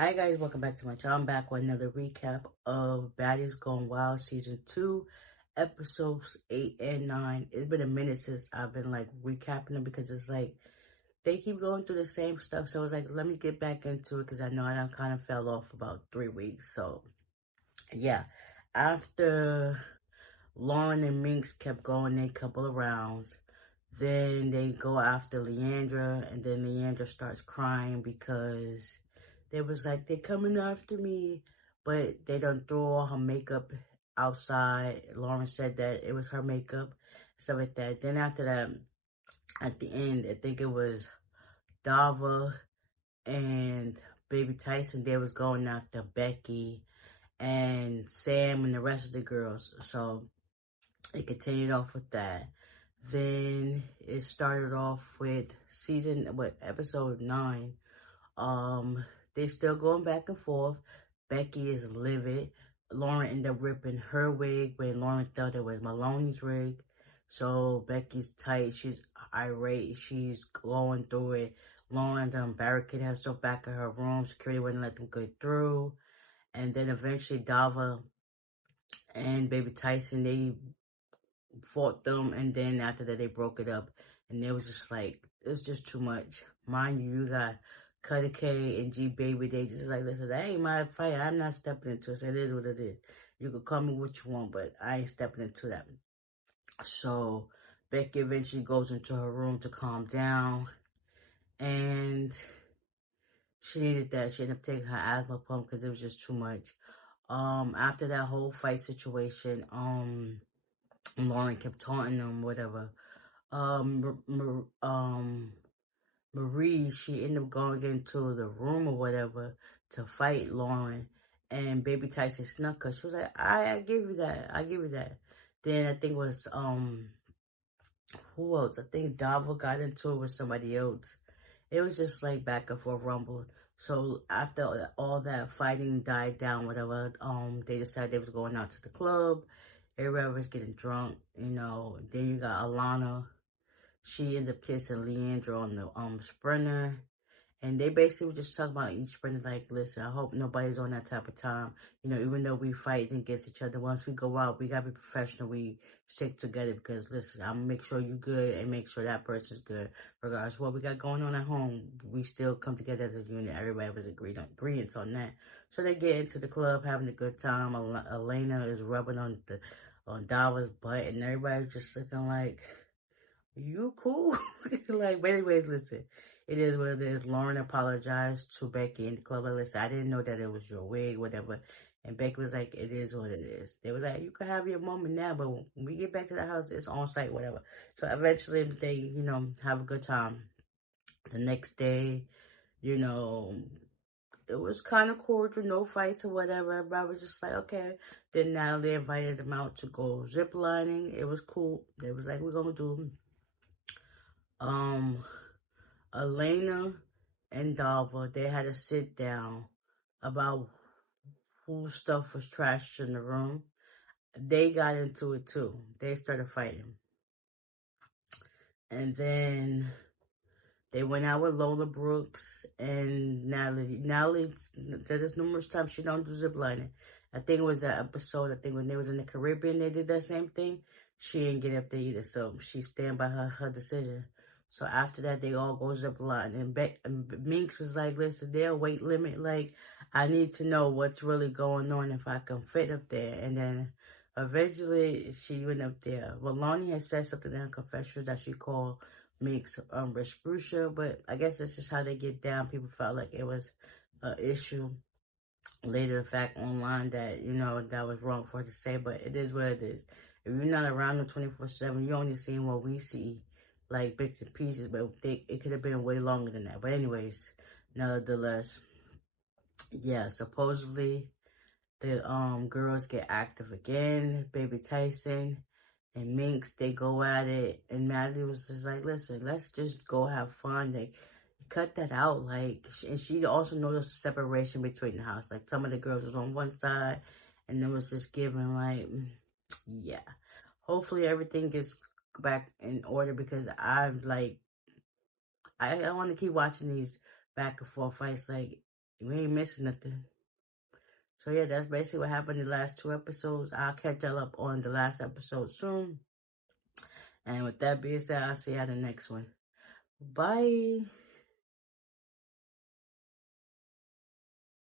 Hi guys, welcome back to my channel. I'm back with another recap of Baddies Gone Wild Season 2, Episodes 8 and 9. It's been a minute since I've been like recapping them because it's like they keep going through the same stuff. So I was like, let me get back into it because I know I done kind of fell off about 3 weeks. So yeah, after Lauren and Minx kept going a couple of rounds, then they go after Leandra, and then Leandra starts crying because they was like, they're coming after me, but they done threw all her makeup outside. Lauren said that it was her makeup, stuff like that. Then after that, at the end, I think it was Dava and Baby Tyson, they was going after Becky and Sam and the rest of the girls. So it continued off with that. Then it started off with episode 9. They still going back and forth. Becky is livid. Lauren ended up ripping her wig when Lauren thought it was Maloney's wig. So Becky's tight. She's irate. She's going through it. Lauren barricaded herself back in her room. Security wouldn't let them go through. And then eventually Dava and Baby Tyson, they fought them, and then after that they broke it up, and it was just like, it's just too much. Mind you, you got Cutter K and G Baby, they just like, listen, that ain't my fight, I'm not stepping into it, so it is what it is. You can call me what you want, but I ain't stepping into that. So Becky eventually goes into her room to calm down, and she needed that. She ended up taking her asthma pump because it was just too much. After that whole fight situation, Lauren kept taunting them, whatever. Marie, she ended up going into the room or whatever to fight Lauren, and Baby Tyson snuck her. She was like, I give you that. I give you that. Then I think it was, who else? I think Dava got into it with somebody else. It was just like back and forth rumble. So after all that fighting died down, whatever, they decided they was going out to the club. Everybody was getting drunk, Then you got Alana. She ended up kissing Leandra on the sprinter. And they basically were just talking about each sprinter like, listen, I hope nobody's on that type of time. Even though we fight against each other, once we go out, we gotta be professional. We stick together because listen, I'm gonna make sure you good and make sure that person's good. Regardless of what we got going on at home, we still come together as a unit. Everybody was agreements on that. So they get into the club having a good time. Elena is rubbing on Dava's butt, and everybody's just looking like, you cool? Like, but anyways, listen. It is what it is. Lauren apologized to Becky in the club. Like, listen, I didn't know that it was your wig, whatever. And Becky was like, it is what it is. They was like, you can have your moment now, but when we get back to the house, it's on site, whatever. So eventually they, have a good time. The next day, you know, it was kind of cordial, no fights or whatever. Everybody was just like, okay. Then now they invited them out to go zip lining. It was cool. They was like, we're going to do um Elena and Dalva, they had to sit down about whose stuff was trashed in the room. They got into it too. They started fighting. And then they went out with Lola Brooks and Natalie. Natalie said this numerous times, she don't do zip lining. I think it was that episode, I think when they was in the Caribbean, they did that same thing. She didn't get up there either, so she stand by her decision. So after that, they all go zip lining. And Minx was like, listen, their weight limit, like, I need to know what's really going on if I can fit up there. And then eventually, she went up there. Well, Lonnie had said something in her confession that she called Minx Respucia, but I guess that's just how they get down. People felt like it was an issue. Later, the fact online that, that was wrong for her to say, but it is what it is. If you're not around them 24/7, you're only seeing what we see, like bits and pieces, but it could have been way longer than that. But anyways, nevertheless, yeah, supposedly the girls get active again. Baby Tyson and Minx, they go at it, and Maddie was just like, listen, let's just go have fun. They cut that out, like, and she also noticed the separation between the house. Like, some of the girls was on one side, and it was just giving, like, yeah. Hopefully everything gets back in order, because I want to keep watching these back and forth fights. Like, We ain't missing nothing. So yeah, that's basically what happened in the last 2 episodes. I'll catch y'all up on the last episode soon. And with that being said, I'll see you at the next one. Bye.